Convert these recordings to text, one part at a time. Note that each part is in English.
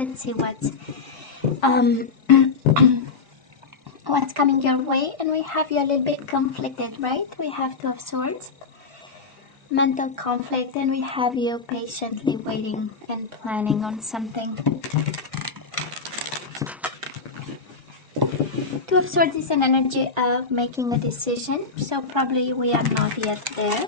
let's see what's coming your way. And we have you a little bit conflicted, right? We have Two of Swords, mental conflict, and we have you patiently waiting and planning on something. Two of Swords is an energy of making a decision, so probably we are not yet there.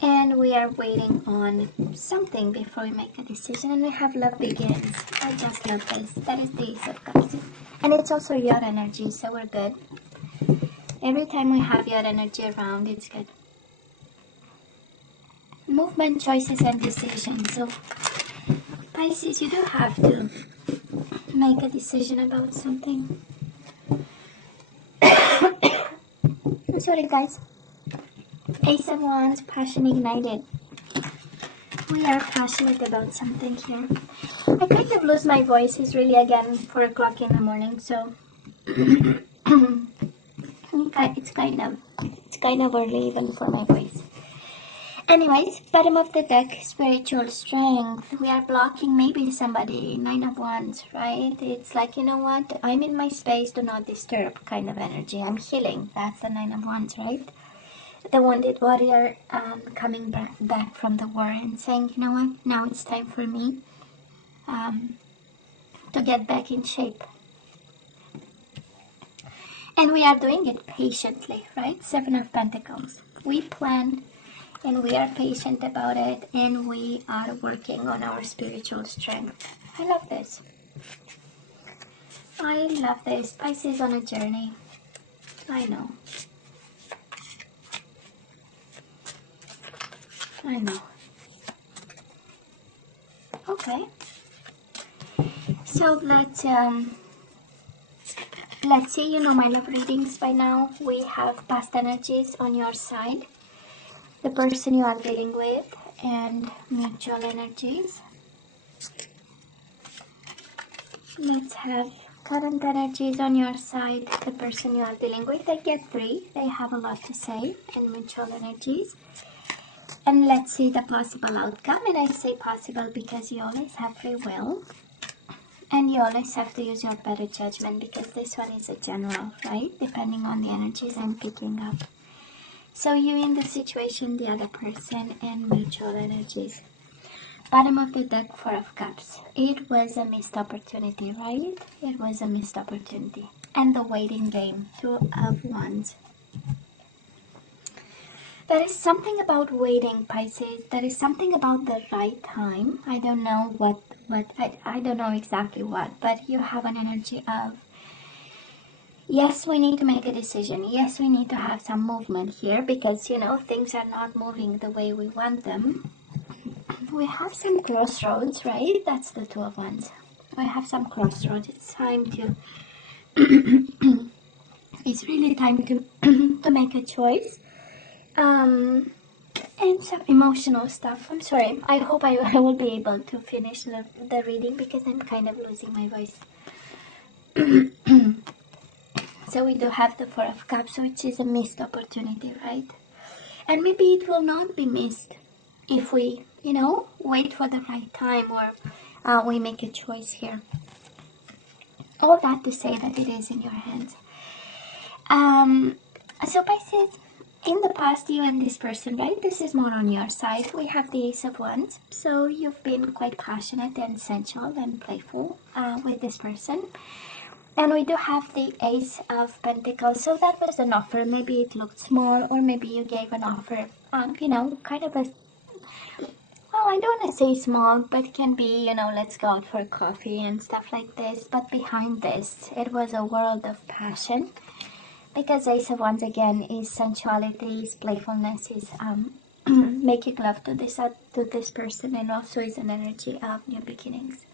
And we are waiting on something before we make a decision. And we have Love Begins. I just love this. That is the Ace of Cups. And it's also your energy, so we're good. Every time we have your energy around, it's good. Movement, choices, and decisions. So, Pisces, you do have to make a decision about something. I'm sorry, guys. Ace of Wands, passion ignited. We are passionate about something here. I kind of lose my voice. It's really, again, 4 o'clock in the morning, so it's kind of early even for my voice. Anyways, bottom of the deck, spiritual strength. We are blocking maybe somebody, 9 of Wands, right? It's like, you know what? I'm in my space, do not disturb kind of energy. I'm healing. That's the 9 of Wands, right? The wounded warrior coming back from the war and saying, you know what, now it's time for me to get back in shape. And we are doing it patiently, right? 7 of Pentacles. We plan and we are patient about it, and we are working on our spiritual strength. I love this. I love this. Pisces on a journey. I know. I know. Okay. So let's see. You know my love readings by now. We have past energies on your side, the person you are dealing with, and mutual energies. Let's have current energies on your side, the person you are dealing with. They get 3. They have a lot to say, and mutual energies. And let's see the possible outcome. And I say possible because you always have free will. And you always have to use your better judgment, because this one is a general, right? Depending on the energies I'm picking up. So you in the situation, the other person, and mutual energies. Bottom of the deck, 4 of Cups. It was a missed opportunity, right? It was a missed opportunity. And the waiting game, 2 of Wands. There is something about waiting, Pisces. There is something about the right time. I don't know what I don't know exactly what, but you have an energy of, yes, we need to make a decision. Yes, we need to have some movement here, because, you know, things are not moving the way we want them. We have some crossroads, right? That's the 2 of Wands. We have some crossroads. It's time to it's really time to to make a choice. And some emotional stuff. I'm sorry. I hope I will be able to finish the reading, because I'm kind of losing my voice. So we do have the 4 of Cups, which is a missed opportunity, right? And maybe it will not be missed if we, you know, wait for the right time, or we make a choice here. All that to say that it is in your hands. So Pisces, in the past, you and this person, right? This is more on your side. We have the Ace of Wands. So you've been quite passionate and sensual and playful with this person. And we do have the Ace of Pentacles. So that was an offer. Maybe it looked small, or maybe you gave an offer, you know, kind of a, well, I don't want to say small, but it can be, you know, let's go out for coffee and stuff like this. But behind this, it was a world of passion. Because Ace of Wands, again, is sensuality, is playfulness, is making love to this person, and also is an energy of new beginnings.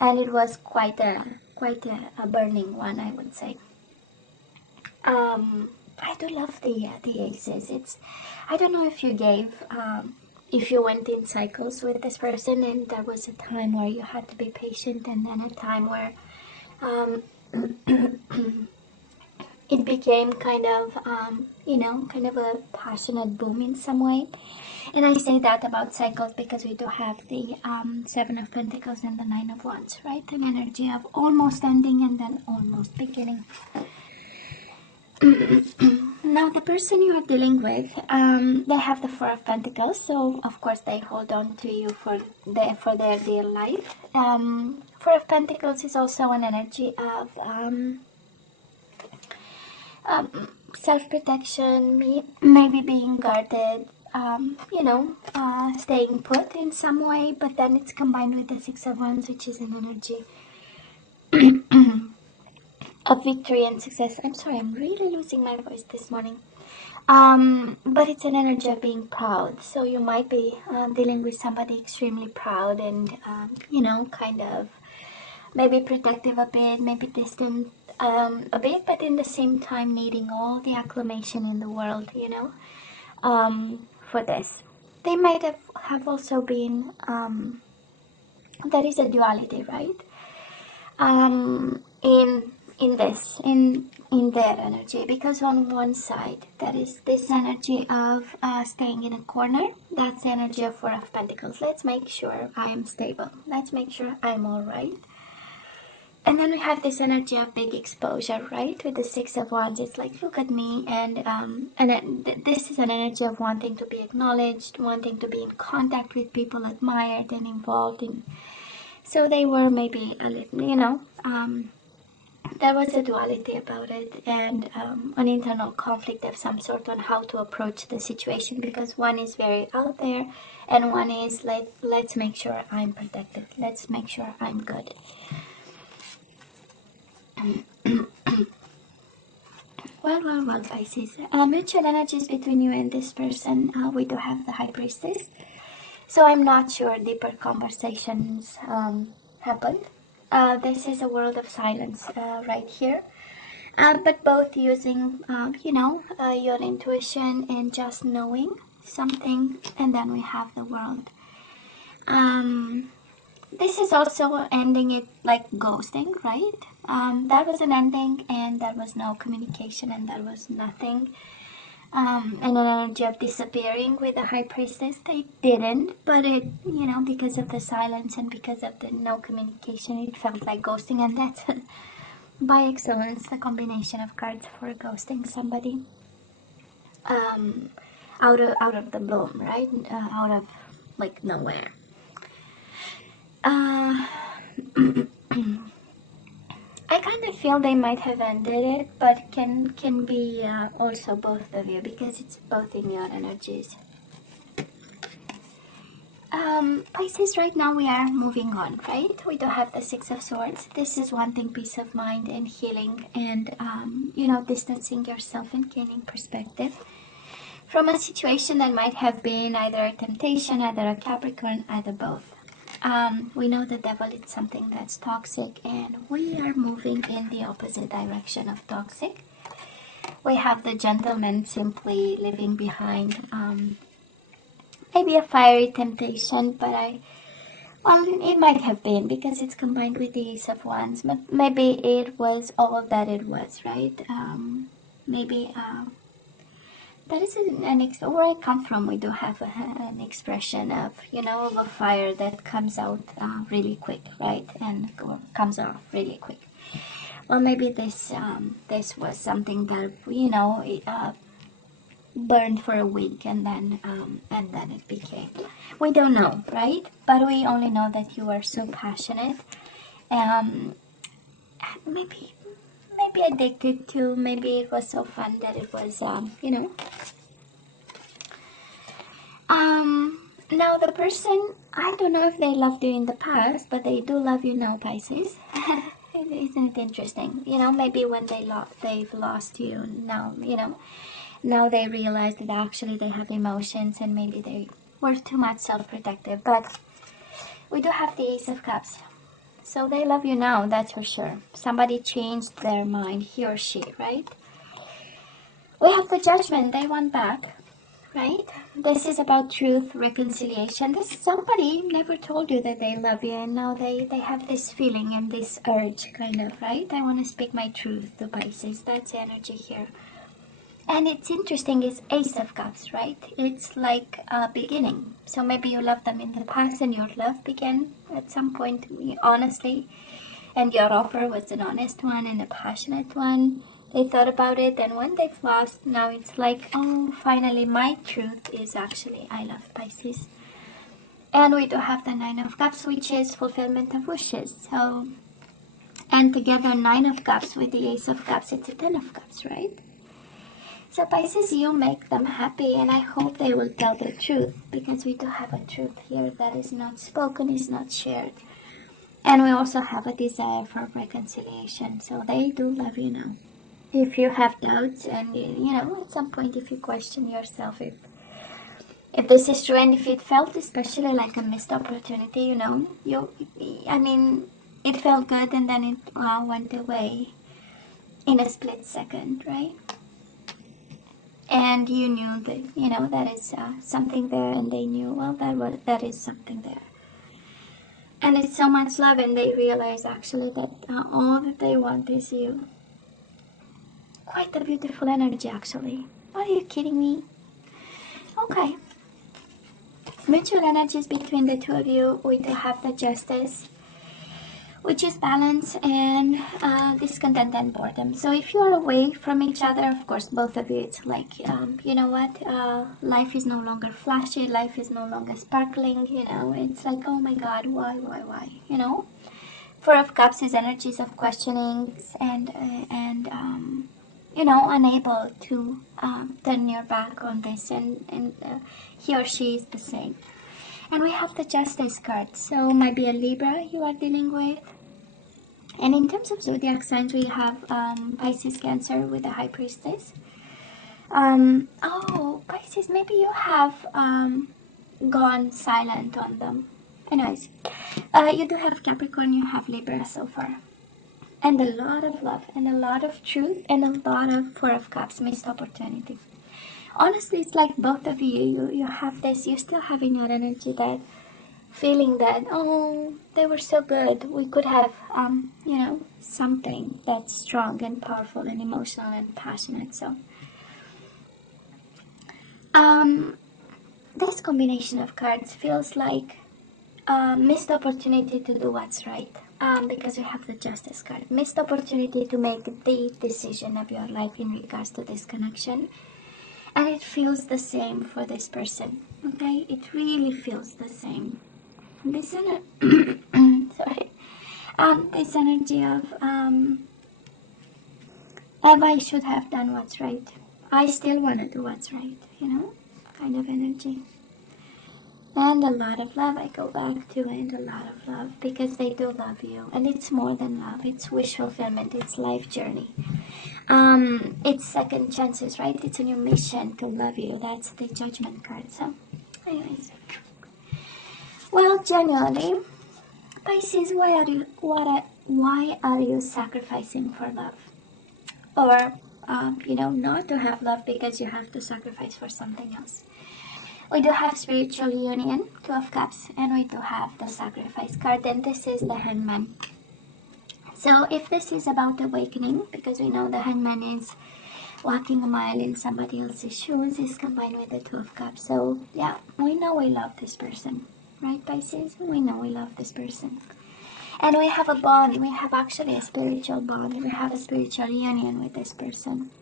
And it was quite a burning one, I would say. I do love the aces. It's, I don't know if you gave, if you went in cycles with this person, and there was a time where you had to be patient, and then a time where it became kind of, kind of a passionate boom in some way. And I say that about cycles because we do have the Seven of Pentacles and the Nine of Wands, right? An energy of almost ending and then almost beginning. Now, the person you are dealing with, they have the Four of Pentacles, so of course they hold on to you for their dear life. Four of Pentacles is also an energy of self-protection, maybe being guarded, staying put in some way, but then it's combined with the Six of Wands, which is an energy of victory and success. I'm sorry, I'm really losing my voice this morning. But it's an energy of being proud. So you might be dealing with somebody extremely proud and, kind of maybe protective a bit, maybe distant a bit, but in the same time needing all the acclamation in the world, for this. They might have also been, there is a duality, right? In their energy, because on one side there is this energy of staying in a corner. That's the energy of Four of Pentacles. Let's make sure I am stable, let's make sure I'm all right. And then we have this energy of big exposure, right? With the Six of Wands, it's like, look at me. And this is an energy of wanting to be acknowledged, wanting to be in contact with people admired and involved in. So they were maybe a little, there was a duality about it, and an internal conflict of some sort on how to approach the situation, because one is very out there and one is like, let's make sure I'm protected, let's make sure I'm good. Well, Pisces. Mutual energies between you and this person. We do have the High Priestess. So I'm not sure deeper conversations happened. This is a world of silence right here. But both using, your intuition and just knowing something. And then we have the world. This is also ending it like ghosting, right? That was an ending and there was no communication and there was nothing. And an energy of disappearing with the High Priestess. They didn't, but it, because of the silence and because of the no communication, it felt like ghosting, and that's by excellence the combination of cards for ghosting somebody out of the blue, right? Out of like nowhere. I kind of feel they might have ended it, but can be also both of you, because it's both in your energies. Pisces, right now we are moving on, right? We do have the Six of Swords. This is wanting peace of mind and healing and, distancing yourself and gaining perspective from a situation that might have been either a temptation, either a Capricorn, either both. We know the devil is something that's toxic, and we are moving in the opposite direction of toxic. We have the gentleman simply leaving behind maybe a fiery temptation, but it might have been because it's combined with the Ace of Wands, but maybe it was all that it was, right? Maybe that is where I come from, we do have an expression of, of a fire that comes out really quick, right? And comes off really quick. Well, maybe this was something that, it burned for a week and then it became. We don't know, right? But we only know that you are so passionate. Maybe addicted to, maybe it was so fun that it was, Now the person, I don't know if they loved you in the past, but they do love you now, Pisces. Isn't it interesting? Maybe when they've lost you now, now they realize that actually they have emotions and maybe they were too much self-protective. But we do have the Ace of Cups. So they love you now, that's for sure. Somebody changed their mind, he or she, right? We have the Judgment, they want back. right? This is about truth, reconciliation. This somebody never told you that they love you, and now they have this feeling and this urge, kind of, right? I want to speak my truth to Pisces. That's the energy here. And it's interesting, is Ace of Cups, right? It's like a beginning. So maybe you loved them in the past and your love began at some point, honestly. And your offer was an honest one and a passionate one. They thought about it, and when they've lost, now it's like, oh, finally my truth is actually I love Pisces. And we do have the Nine of Cups, which is fulfillment of wishes. So, and together Nine of Cups with the Ace of Cups, it's a Ten of Cups, right? So Pisces, you make them happy, and I hope they will tell the truth, because we do have a truth here that is not spoken, is not shared. And we also have a desire for reconciliation, so they do love you now. If you have doubts, and at some point if you question yourself if this is true, and if it felt especially like a missed opportunity, it felt good and then it went away in a split second, right? And you knew that, that is something there, and they knew, well, that is something there. And it's so much love, and they realize actually that all that they want is you. Quite a beautiful energy, actually. Are you kidding me? Okay. Mutual energies between the two of you. We do have the Justice, which is balance and discontent and boredom. So if you're away from each other, of course, both of you, it's like, you know what, life is no longer flashy, life is no longer sparkling, it's like, oh my God, why, Four of Cups is energies of questionings and unable to turn your back on this, and he or she is the same. And we have the Justice card, so might be a Libra you are dealing with. And in terms of zodiac signs, we have Pisces, Cancer with the High Priestess. Pisces, maybe you have gone silent on them. Anyways, you do have Capricorn, you have Libra so far. And a lot of love, and a lot of truth, and a lot of Four of Cups, missed opportunity. Honestly, it's like both of you have this, you still have in your energy that feeling that, oh, they were so good. We could have, something that's strong and powerful and emotional and passionate. So, this combination of cards feels like a missed opportunity to do what's right. Because we have the Justice card. Missed opportunity to make the decision of your life in regards to this connection. And it feels the same for this person. Okay? It really feels the same. This sorry. This energy of I should have done what's right. I still want to do what's right, kind of energy. And a lot of love, I go back to, and a lot of love, because they do love you. And it's more than love, it's wish fulfillment, it's life journey. It's second chances, right? It's a new mission to love you. That's the Judgment card. So, anyways. Well, genuinely, Pisces, why are you sacrificing for love? Or, not to have love because you have to sacrifice for something else. We do have spiritual union, Two of Cups, and we do have the Sacrifice card, and this is the Hangman. So if this is about awakening, because we know the Hangman is walking a mile in somebody else's shoes, is combined with the Two of Cups. So yeah, we know we love this person, right, Pisces? We know we love this person. And we have a bond, we have actually a spiritual bond, we have a spiritual union with this person.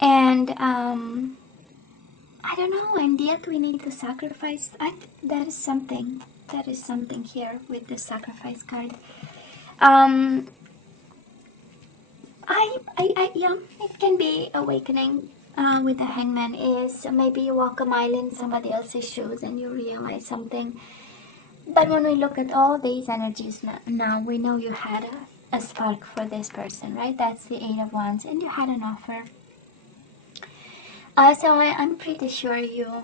And I don't know, and yet we need to sacrifice. That is something here with the Sacrifice card. Yeah, it can be awakening with the Hangman. Is maybe you walk a mile in somebody else's shoes and you realize something. But when we look at all these energies now, we know you had a spark for this person, right? That's the Eight of Wands, and you had an offer. So I'm pretty sure you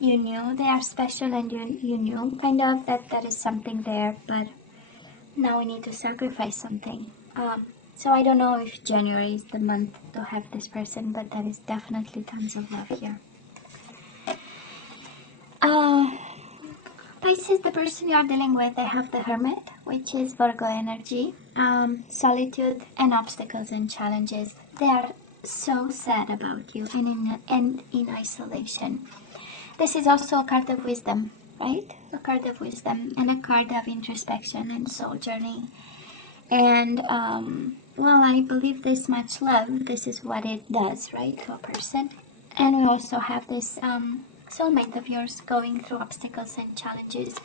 knew they are special, and you knew kind of that is something there, but now we need to sacrifice something. So I don't know if January is the month to have this person, but there is definitely tons of love here. Uh, Pisces, the person you are dealing with, they have the Hermit, which is Virgo energy. Solitude and obstacles and challenges. They are so sad about you and in isolation. This is also a card of wisdom, right? A card of wisdom and a card of introspection and soul journey. And well, I believe this much love, this is what it does, right, to a person. And we also have this soulmate of yours going through obstacles and challenges.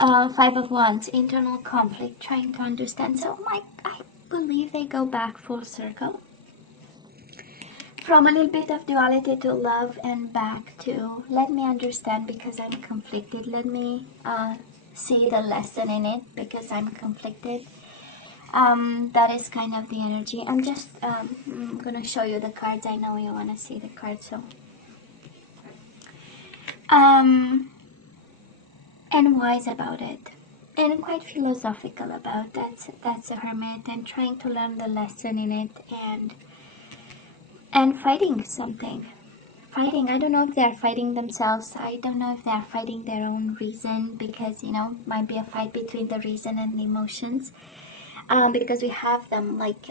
Five of Wands, internal conflict, trying to understand. So I believe they go back full circle. From a little bit of duality to love and back to let me understand because I'm conflicted. Let me see the lesson in it because I'm conflicted. That is kind of the energy. I'm just gonna show you the cards. I know you want to see the cards, so and wise about it, and quite philosophical about that. That's a hermit and trying to learn the lesson in it, and fighting something. Fighting. I don't know if they are fighting themselves. I don't know if they are fighting their own reason because might be a fight between the reason and the emotions. Because we have them like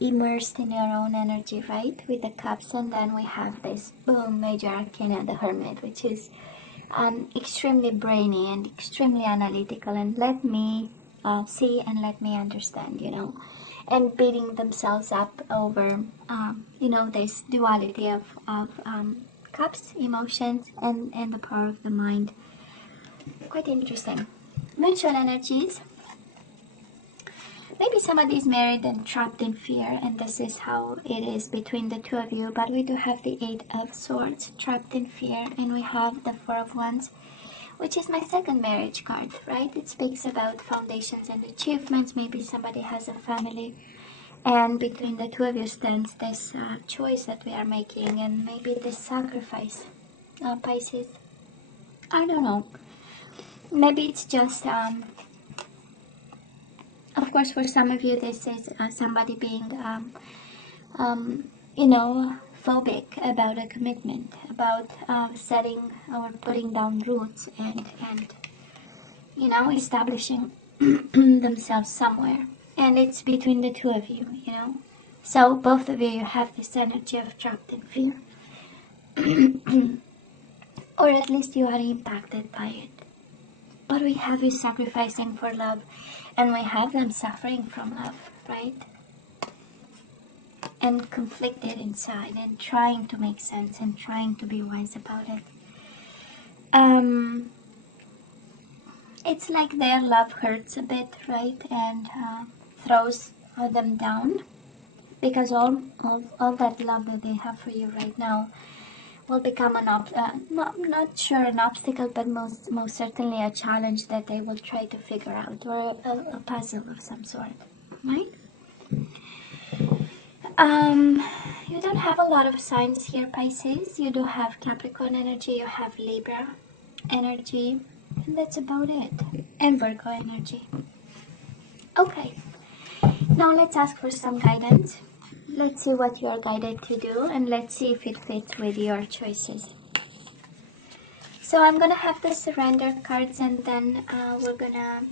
immersed in your own energy, right? With the cups, and then we have this boom major arcana, the hermit, which is extremely brainy and extremely analytical, and let me see and let me understand, and beating themselves up over, this duality of cups, emotions, and the power of the mind. Quite interesting. Mutual energies. Maybe somebody is married and trapped in fear, and this is how it is between the two of you. But we do have the Eight of Swords, trapped in fear, and we have the Four of Wands, which is my second marriage card, right? It speaks about foundations and achievements. Maybe somebody has a family, and between the two of you stands this choice that we are making, and maybe this sacrifice, Pisces. I don't know. Maybe it's just of course, for some of you, this is somebody being, phobic about a commitment, about setting or putting down roots and establishing themselves somewhere. And it's between the two of you, So both of you have this energy of trapped in fear. Or at least you are impacted by it. But we have you sacrificing for love, and we have them suffering from love, right? And conflicted inside, and trying to make sense, and trying to be wise about it. It's like their love hurts a bit, right? And throws them down, because all that love that they have for you right now will become an not sure an obstacle, but most certainly a challenge that they will try to figure out, or a puzzle of some sort, right? You don't have a lot of signs here, Pisces. You do have Capricorn energy, you have Libra energy, and that's about it. And Virgo energy. Okay, now let's ask for some guidance. Let's see what you are guided to do, and let's see if it fits with your choices. So I'm gonna have the surrender cards, and then we're gonna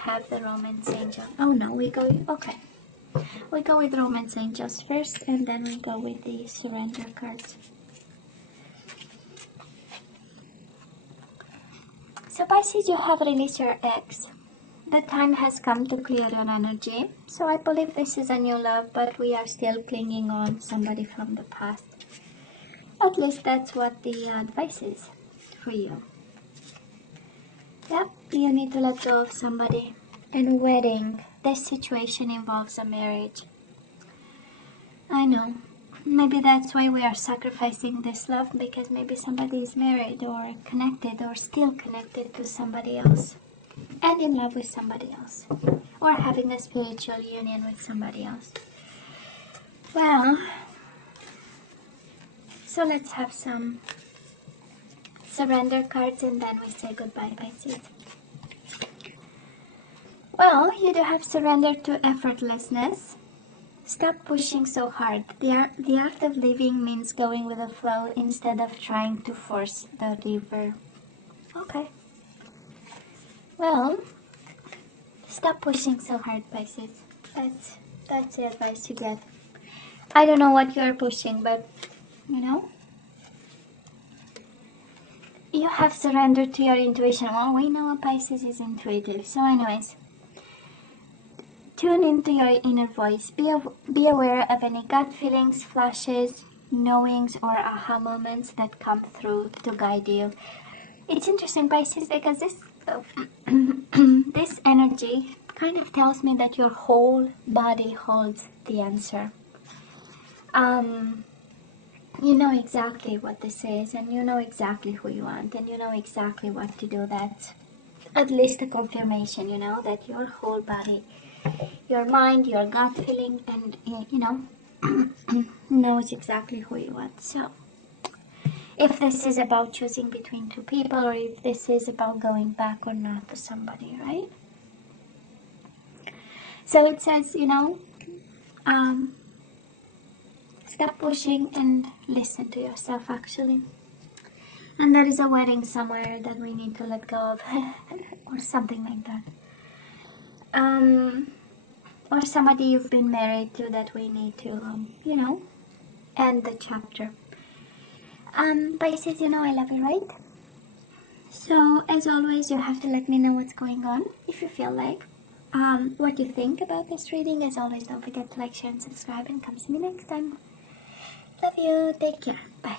have the romance angel. Oh no, we go with romance angels first, and then we go with the surrender cards. So Pisces, you have released your ex. The time has come to clear your energy. So I believe this is a new love, but we are still clinging on somebody from the past. At least that's what the advice is for you. Yep, you need to let go of somebody. And wedding. This situation involves a marriage. I know. Maybe that's why we are sacrificing this love, because maybe somebody is married or connected or still connected to somebody else. And in love with somebody else, or having a spiritual union with somebody else. Well, so let's have some surrender cards, and then we say goodbye, Pisces. Well, you do have surrender to effortlessness, Stop pushing so hard. The art of living means going with the flow instead of trying to force the river. Okay. Well, stop pushing so hard, Pisces. That's the advice you get. I don't know what you're pushing, but you know, you have surrendered to your intuition. Well, we know a Pisces is intuitive. So anyways, tune into your inner voice. Be aware of any gut feelings, flashes, knowings, or aha moments that come through to guide you. It's interesting, Pisces, because this this energy kind of tells me that your whole body holds the answer. You know exactly what this is, and you know exactly who you want, and you know exactly what to do. That's at least a confirmation, you know, that your whole body, your mind, your gut feeling, and you know, knows exactly who you want. So if this is about choosing between two people, or if this is about going back or not to somebody, right? So it says, you know, stop pushing and listen to yourself, actually. And there is a wedding somewhere that we need to let go of, or something like that. Or somebody you've been married to that we need to, you know, end the chapter. Pisces, you know I love you, right? So, as always, you have to let me know what's going on, if you feel like. What you think about this reading. As always, don't forget to like, share, and subscribe, and come see me next time. Love you. Take care. Bye.